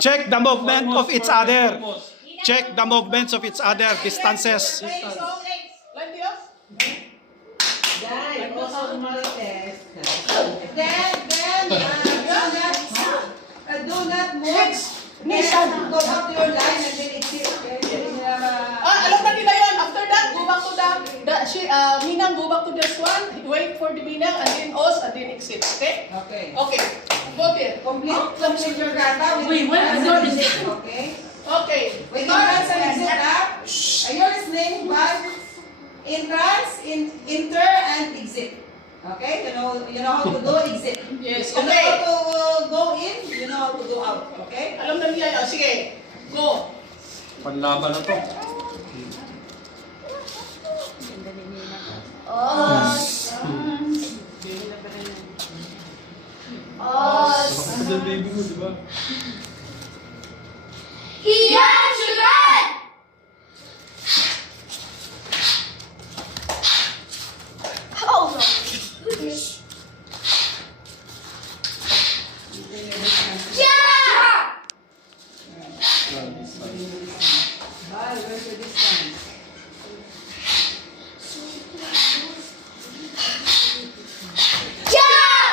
Check the movement of each other. Check the movements of each other, distances. Guys, also test. Then, do not move. Nishan. Go back to your line and then exit. Alam na nila yun. After that, go back to Minang, go back to this one. Wait for the Minang, and then Os, and then exit. Okay? Okay. Okay. Go there. Complete your kata. Wait, what? I'm not listening. Okay. Okay. Wait, entrance and exit up. Are you listening? But entrance, enter, and exit. Okay? You know how to do exit. Yes, You know okay. how to go in, you know how to go out. Okay? Alam na nila yun. Sige. Go. Panlaban na to. Os. Baby mo, di ba? Iyan, sugar! Oh, no. Yeah! Bye, where's your distance? Yeah!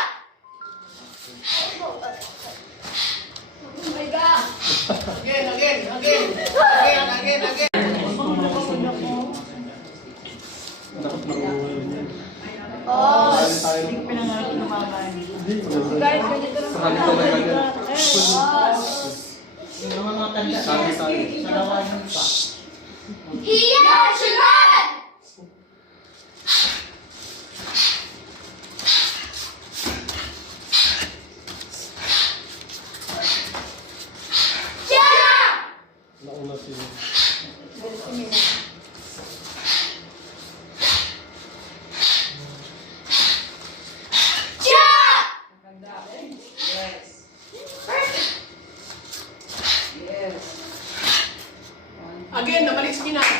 Oh my God. Again. Os. Iyan, sugar! Yeah! Nauna sila. Yes. Yes. Again, nabalik si Minang.